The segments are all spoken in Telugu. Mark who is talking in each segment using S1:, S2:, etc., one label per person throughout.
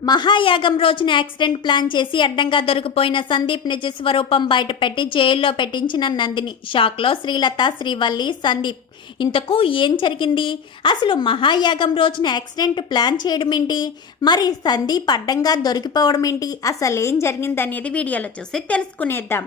S1: మహాయాగం రోజున యాక్సిడెంట్ ప్లాన్ చేసి అడ్డంగా దొరికిపోయిన సందీప్ నిజ స్వరూపం బయటపెట్టి జైల్లో పెట్టించిన నందిని. షాక్లో శ్రీలత శ్రీవల్లి సందీప్. ఇంతకు ఏం జరిగింది? అసలు మహాయాగం రోజున యాక్సిడెంట్ ప్లాన్ చేయడం ఏంటి? మరి సందీప్ అడ్డంగా దొరికిపోవడం ఏంటి? అసలు ఏం జరిగింది అనేది వీడియోలో చూసి తెలుసుకునేద్దాం.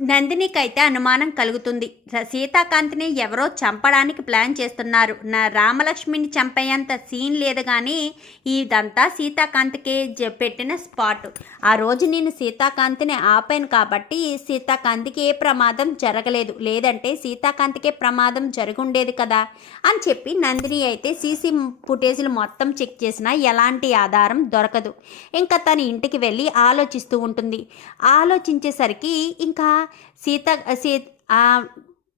S1: నందినికైతే అనుమానం కలుగుతుంది. సీతాకాంత్ని ఎవరో చంపడానికి ప్లాన్ చేస్తున్నారు. నా రామలక్ష్మిని చంపేంత సీన్ లేదు కానీ ఇదంతా సీతాకాంత్కే పెట్టిన స్పాట్. ఆ రోజు నేను సీతాకాంత్ని ఆపాను కాబట్టి సీతాకాంత్కి ఏ ప్రమాదం జరగలేదు. లేదంటే సీతాకాంత్కే ప్రమాదం జరుగుండేది కదా అని చెప్పి నందిని అయితే సీసీ ఫుటేజీలు మొత్తం చెక్ చేసినా ఎలాంటి ఆధారం దొరకదు. ఇంకా తన ఇంటికి వెళ్ళి ఆలోచిస్తూ ఉంటుంది. ఆలోచించేసరికి ఇంకా సీత సీ ఆ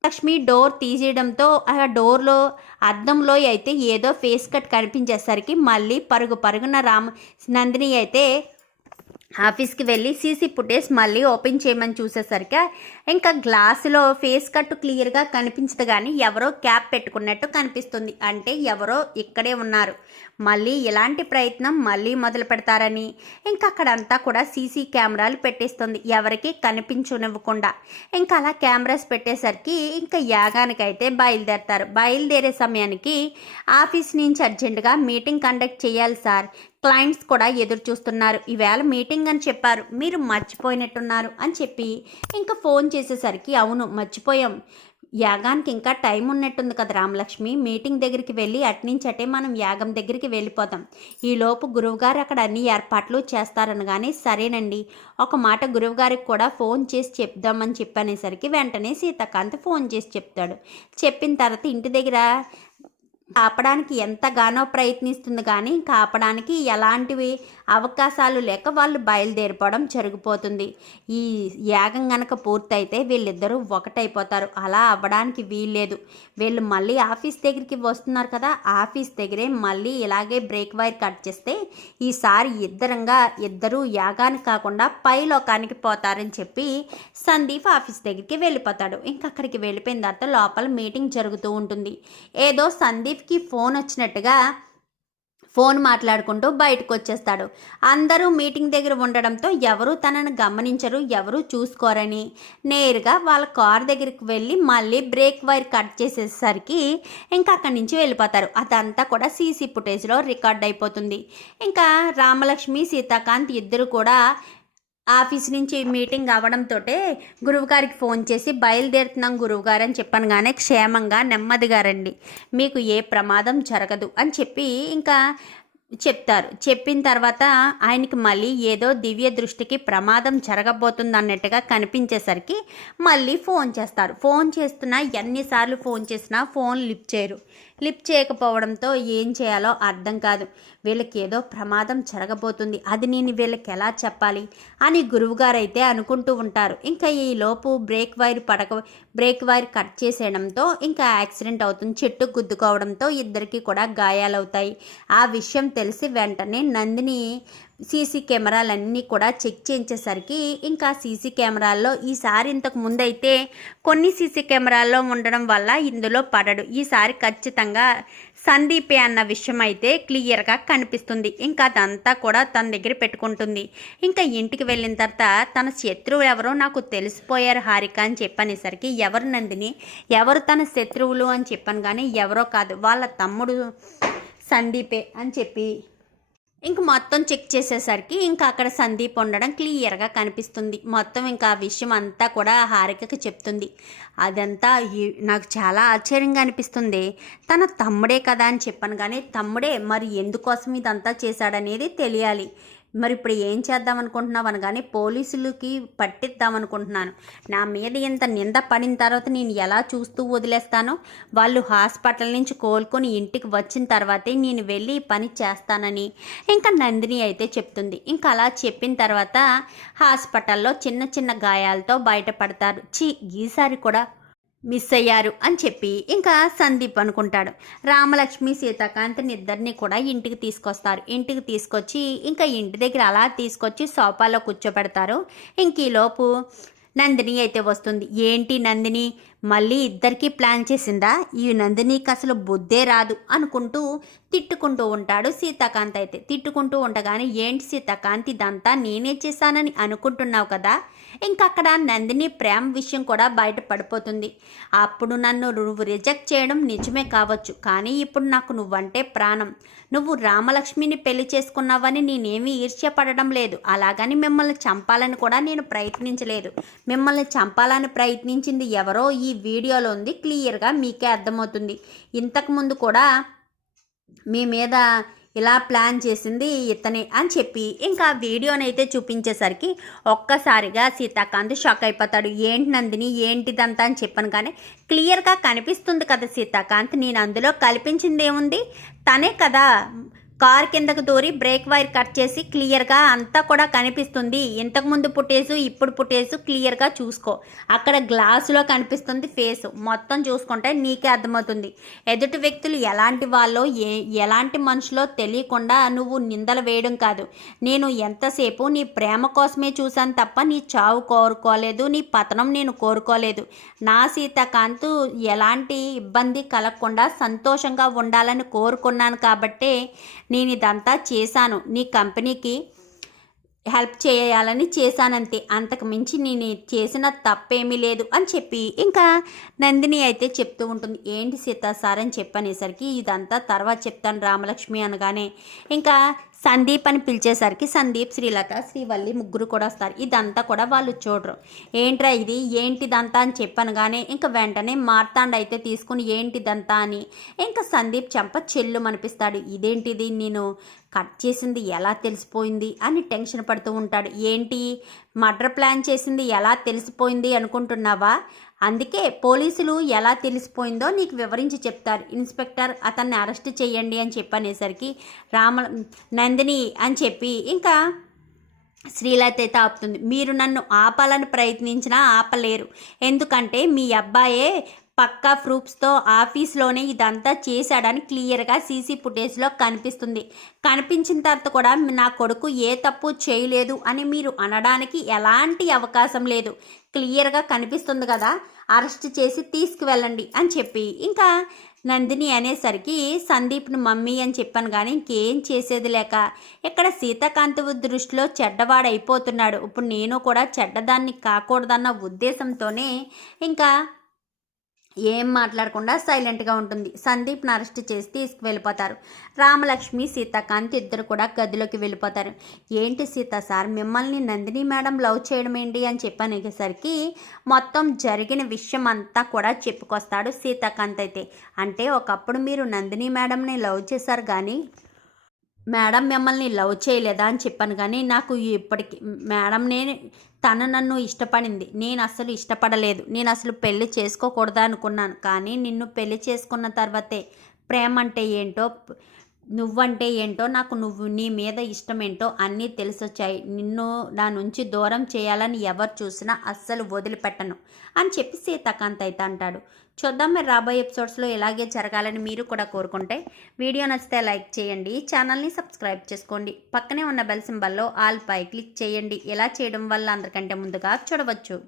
S1: లక్ష్మి డోర్ తీసేయడంతో ఆ డోర్లో అద్దంలో అయితే ఏదో ఫేస్ కట్ కనిపించేసరికి మళ్ళీ పరుగు పరుగున రామ నందిని అయితే ఆఫీస్కి వెళ్ళి సీసీ ఫుటేజ్ మళ్ళీ ఓపెన్ చేయమని చూసేసరికి ఇంకా గ్లాసులో ఫేస్ కట్ క్లియర్గా కనిపించదు కానీ ఎవరో క్యాప్ పెట్టుకున్నట్టు కనిపిస్తుంది. అంటే ఎవరో ఇక్కడే ఉన్నారు. మళ్ళీ ఇలాంటి ప్రయత్నం మళ్ళీ మొదలు పెడతారని. ఇంకా అక్కడంతా కూడా సీసీ కెమెరాలు పెట్టేస్తుంది. ఎవరికి కనిపించనివ్వకుండా. ఇంకా అలా కెమెరాస్ పెట్టేసరికి ఇంకా యాగానికైతే బయలుదేరతారు. బయలుదేరే సమయానికి ఆఫీస్ నుంచి అర్జెంటుగా మీటింగ్ కండక్ట్ చేయాలి సార్. క్లయింట్స్ కూడా ఎదురు చూస్తున్నారు. ఈవేళ మీటింగ్ అని చెప్పారు. మీరు మర్చిపోయినట్టున్నారు అని చెప్పి ఇంకా ఫోన్ చేసేసరికి అవును మర్చిపోయాం. యాగానికి ఇంకా టైం ఉన్నట్టుంది కదా రామలక్ష్మి. మీటింగ్ దగ్గరికి వెళ్ళి అట్నించటే మనం యాగం దగ్గరికి వెళ్ళిపోతాం. ఈలోపు గురువుగారు అక్కడ అన్ని ఏర్పాట్లు చేస్తారనగానే సరేనండి ఒక మాట గురువుగారికి కూడా ఫోన్ చేసి చెప్దామని చెప్పనేసరికి వెంటనే సీతాకాంత్ ఫోన్ చేసి చెప్తాడు. చెప్పిన తర్వాత ఇంటి దగ్గర ఆపడానికి ఎంతగానో ప్రయత్నిస్తుంది కానీ కాపడానికి ఎలాంటివి అవకాశాలు లేక వాళ్ళు బయలుదేరిపోవడం జరిగిపోతుంది. ఈ యాగం గనక పూర్తయితే వీళ్ళిద్దరూ ఒకటైపోతారు. అలా అవ్వడానికి వీల్లేదు. వీళ్ళు మళ్ళీ ఆఫీస్ దగ్గరికి వస్తున్నారు కదా ఆఫీస్ దగ్గరే మళ్ళీ ఇలాగే బ్రేక్ వైర్ కట్ చేస్తే ఈసారి ఇద్దరంగా ఇద్దరూ యాగానికి కాకుండా పై లోకానికి పోతారని చెప్పి సందీప్ ఆఫీస్ దగ్గరికి వెళ్ళిపోతాడు. ఇంకా అక్కడికి వెళ్ళిపోయిన తర్వాత లోపల మీటింగ్ జరుగుతూ ఉంటుంది. ఏదో సందీప్ సందీప్కి ఫోన్ వచ్చినట్టుగా ఫోన్ మాట్లాడుకుంటూ బయటకు వచ్చేస్తాడు అందరూ మీటింగ్ దగ్గర ఉండడంతో ఎవరు తనను గమనించరు ఎవరు చూసుకోరని. నేరుగా వాళ్ళ కార్ దగ్గరికి వెళ్ళి మళ్ళీ బ్రేక్ వైర్ కట్ చేసేసరికి ఇంకా అక్కడి నుంచి వెళ్ళిపోతారు. అదంతా కూడా సీసీ ఫుటేజ్లో రికార్డ్ అయిపోతుంది. ఇంకా రామలక్ష్మి సీతాకాంత్ ఇద్దరు కూడా ఆఫీస్ నుంచి మీటింగ్ అవడంతో గురువుగారికి ఫోన్ చేసి బయలుదేరుతున్నాం గురువుగారు అని చెప్పాను కానీ క్షేమంగా నెమ్మదిగా రండి. మీకు ఏ ప్రమాదం జరగదు అని చెప్పి ఇంకా చెప్తారు. చెప్పిన తర్వాత ఆయనకి మళ్ళీ ఏదో దివ్య దృష్టికి ప్రమాదం జరగబోతుంది అన్నట్టుగా కనిపించేసరికి మళ్ళీ ఫోన్ చేస్తారు. ఫోన్ చేస్తున్నా ఎన్నిసార్లు ఫోన్ చేసినా ఫోన్ లిఫ్ట్ చేయరు. లిఫ్ట్ చేయకపోవడంతో ఏం చేయాలో అర్థం కాదు. వీళ్ళకి ఏదో ప్రమాదం జరగబోతుంది. అది నేను వీళ్ళకి ఎలా చెప్పాలి అని గురువుగారు అయితే అనుకుంటూ ఉంటారు. ఇంకా ఈ లోపు బ్రేక్ వైర్ పడక బ్రేక్ వైర్ కట్ చేసేయడంతో ఇంకా యాక్సిడెంట్ అవుతుంది. చెట్టు గుద్దుకోవడంతో ఇద్దరికి కూడా గాయాలవుతాయి. ఆ విషయం తెలిసి వెంటనే నందిని సీసీ కెమెరాలన్నీ కూడా చెక్ చేయించేసరికి ఇంకా సీసీ కెమెరాల్లో ఈసారి ఇంతకు ముందైతే కొన్ని సీసీ కెమెరాల్లో ఉండడం వల్ల ఇందులో పడడు. ఈసారి ఖచ్చితంగా సందీపే అన్న విషయం అయితే క్లియర్గా కనిపిస్తుంది. ఇంకా అదంతా కూడా తన దగ్గర పెట్టుకుంటుంది. ఇంకా ఇంటికి వెళ్ళిన తర్వాత తన శత్రువులు ఎవరో నాకు తెలిసిపోయారు హారిక అని చెప్పనేసరికి ఎవరు నందిని? ఎవరు తన శత్రువులు అని చెప్పాను కానీ ఎవరో కాదు. వాళ్ళ తమ్ముడు సందీపే అని చెప్పి. ఇంక మొత్తం చెక్ చేసేసరికి ఇంకా అక్కడ సందీప్ ఉండడం క్లియర్గా కనిపిస్తుంది. మొత్తం ఇంకా ఆ విషయం అంతా కూడా హారికకి చెప్తుంది. అదంతా నాకు చాలా ఆశ్చర్యంగా అనిపిస్తుంది. తన తమ్ముడే కదా అని చెప్పాను కానీ తమ్ముడే మరి ఎందుకోసం ఇదంతా చేశాడనేది తెలియాలి. మరి ఇప్పుడు ఏం చేద్దాం అనుకుంటున్నావు అనగానే పోలీసులకి పట్టిద్దాం అనుకుంటున్నాను నా మీద ఇంత నింద పడిన తర్వాత నేను ఎలా చూస్తూ వదిలేస్తానో? వాళ్ళు హాస్పిటల్ నుంచి కోలుకొని ఇంటికి వచ్చిన తర్వాతే నేను వెళ్ళి పని చేస్తానని ఇంకా నందిని అయితే చెప్తుంది. ఇంకా అలా చెప్పిన తర్వాత హాస్పిటల్లో చిన్న చిన్న గాయాలతో బయటపడతారు. చి ఈసారి కూడా మిస్ అయ్యారు అని చెప్పి ఇంకా సందీప్ అనుకుంటాడు. రామలక్ష్మి సీతాకాంత్ని ఇద్దరిని కూడా ఇంటికి తీసుకొస్తారు. ఇంటికి తీసుకొచ్చి ఇంకా ఇంటి దగ్గర అలా తీసుకొచ్చి సోఫాలో కూర్చోబెడతారు. ఇంక ఈలోపు నందిని అయితే వస్తుంది. ఏంటి నందిని? మళ్ళీ ఇద్దరికీ ప్లాన్ చేసిందా? ఈ నందినికి అసలు బుద్ధే రాదు అనుకుంటూ తిట్టుకుంటూ ఉంటాడు సీతాకాంత్ అయితే. తిట్టుకుంటూ ఉండగానే ఏంటి సీతాకాంత్? ఇదంతా నేనే చేశానని అనుకుంటున్నావు కదా? ఇంకక్కడ నందిని ప్రేమ విషయం కూడా బయట పడిపోతుంది. అప్పుడు నన్ను నువ్వు రిజెక్ట్ చేయడం నిజమే కావచ్చు కానీ ఇప్పుడు నాకు నువ్వంటే ప్రాణం. నువ్వు రామలక్ష్మిని పెళ్ళి చేసుకున్నావని నేనేమీ ఈర్ష్యపడడం లేదు. అలాగని మిమ్మల్ని చంపాలని కూడా నేను ప్రయత్నించలేదు. మిమ్మల్ని చంపాలని ప్రయత్నించింది ఎవరో ఈ ఈ వీడియోలో ఉంది క్లియర్గా మీకే అర్థమవుతుంది. ఇంతకుముందు కూడా మీ మీద ఇలా ప్లాన్ చేసింది ఇతనే అని చెప్పి ఇంకా వీడియోని అయితే చూపించేసరికి ఒక్కసారిగా సీతాకాంత్ షాక్ అయిపోతాడు. ఏంటి నందిని ఏంటిదంతా అని చెప్పాను కానీ క్లియర్గా కనిపిస్తుంది కదా సీతాకాంత్ నేను అందులో కల్పించింది ఏముంది తనే కదా కార్ కిందకు దూరి బ్రేక్ వైర్ కట్ చేసి క్లియర్గా అంతా కూడా కనిపిస్తుంది. ఇంతకుముందు పుట్టేసు ఇప్పుడు పుట్టేసు క్లియర్గా చూసుకో. అక్కడ గ్లాసులో కనిపిస్తుంది ఫేస్ మొత్తం చూసుకుంటే నీకే అర్థమవుతుంది. ఎదుటి వ్యక్తులు ఎలాంటి వాళ్ళో ఏ ఎలాంటి మనుషులో తెలియకుండా నువ్వు నిందలు వేయడం కాదు. నేను ఎంతసేపు నీ ప్రేమ కోసమే చూశాను తప్ప నీ చావు కోరుకోలేదు నీ పతనం నేను కోరుకోలేదు. నా సీతాకాంత్ ఎలాంటి ఇబ్బంది కలగకుండా సంతోషంగా ఉండాలని కోరుకున్నాను కాబట్టే నేను ఇదంతా చేశాను. నీ కంపెనీకి హెల్ప్ చేయాలని చేశానంతే. అంతకు మించి నేను చేసిన తప్పేమీ లేదు అని చెప్పి ఇంకా నందిని అయితే చెప్తూ ఉంటుంది. ఏంటి సీత సార్ అని చెప్పనేసరికి ఇదంతా తర్వాత చెప్తాను రామలక్ష్మి అనగానే. ఇంకా సందీప్ అని పిలిచేసరికి సందీప్ శ్రీలత శ్రీవల్లి ముగ్గురు కూడా వస్తారు. ఇదంతా కూడా వాళ్ళు చూడరు. ఏంట్రా ఇది? ఏంటిదంతా అని చెప్పాను కానీ ఇంకా వెంటనే మార్తాండ అయితే తీసుకుని ఏంటిదంతా అని ఇంకా సందీప్ చెంప చెల్లు అనిపిస్తాడు ఇదేంటిది? నేను కట్ చేసింది ఎలా తెలిసిపోయింది? అని టెన్షన్ పడుతూ ఉంటాడు. ఏంటి? మర్డర్ ప్లాన్ చేసింది ఎలా తెలిసిపోయింది అనుకుంటున్నావా? అందుకే పోలీసులు ఎలా తెలిసిపోయిందో నీకు వివరించి చెప్తారు. ఇన్స్పెక్టర్ అతన్ని అరెస్ట్ చేయండి అని చెప్పనేసరికి రామ నందిని అని చెప్పి ఇంకా శ్రీలత తాపుతుంది ఆపుతుంది. మీరు నన్ను ఆపాలని ప్రయత్నించినా ఆపలేరు. ఎందుకంటే మీ అబ్బాయే పక్కా ప్రూఫ్స్తో ఆఫీస్లోనే ఇదంతా చేశాడని క్లియర్గా సీసీ ఫుటేజ్లో కనిపిస్తుంది. కనిపించిన తర్వాత కూడా నా కొడుకు ఏ తప్పు చేయలేదు అని మీరు అనడానికి ఎలాంటి అవకాశం లేదు. క్లియర్గా కనిపిస్తుంది కదా అరెస్ట్ చేసి తీసుకువెళ్ళండి అని చెప్పి. ఇంకా నందిని అనేసరికి సందీప్ని మమ్మీ అని చెప్పాను కానీ ఇంకేం చేసేది లేక. ఇక్కడ సీతాకాంత్ దృష్టిలో చెడ్డవాడైపోతున్నాడు. ఇప్పుడు నేను కూడా చెడ్డదాన్ని కాకూడదన్న ఉద్దేశంతోనే ఇంకా ఏం మాట్లాడకుండా సైలెంట్గా ఉంటుంది. సందీప్ని అరెస్ట్ చేసి తీసుకువెళ్ళిపోతారు. రామలక్ష్మి సీతాకాంత్ ఇద్దరు కూడా గదిలోకి వెళ్ళిపోతారు. ఏంటి సీత సార్ మిమ్మల్ని నందిని మేడం లవ్ చేయడం ఏంటి అని చెప్పనేసరికి మొత్తం జరిగిన విషయం అంతా కూడా చెప్పుకొస్తాడు సీతాకాంత్ అయితే. అంటే ఒకప్పుడు మీరు నందిని మేడంని లవ్ చేశారు కానీ మేడం మిమ్మల్ని లవ్ చేయలేదా అని చెప్పాను కానీ నాకు ఇప్పటికి మేడం నేను తను నన్ను ఇష్టపడింది. నేను అసలు ఇష్టపడలేదు. నేను అసలు పెళ్ళి చేసుకోకూడదా అనుకున్నాను కానీ నిన్ను పెళ్ళి చేసుకున్న తర్వాతే ప్రేమ అంటే ఏంటో నువ్వంటే ఏంటో నాకు నువ్వు నీ మీద ఇష్టం ఏంటో అన్నీ తెలిసొచ్చాయి. నిన్ను నా నుంచి దూరం చేయాలని ఎవరు చూసినా అస్సలు వదిలిపెట్టను అని చెప్పి సీతాకాంత్ అయితే అంటాడు. చూద్దాం మీరు రాబోయే ఎపిసోడ్స్లో ఇలాగే జరగాలని మీరు కూడా కోరుకుంటే వీడియో నచ్చితే లైక్ చేయండి ఛానల్ని సబ్స్క్రైబ్ చేసుకోండి పక్కనే ఉన్న బెల్ సింబల్లో ఆల్ పై క్లిక్ చేయండి. ఇలా చేయడం వల్ల అందరికంటే ముందుగా చూడవచ్చు.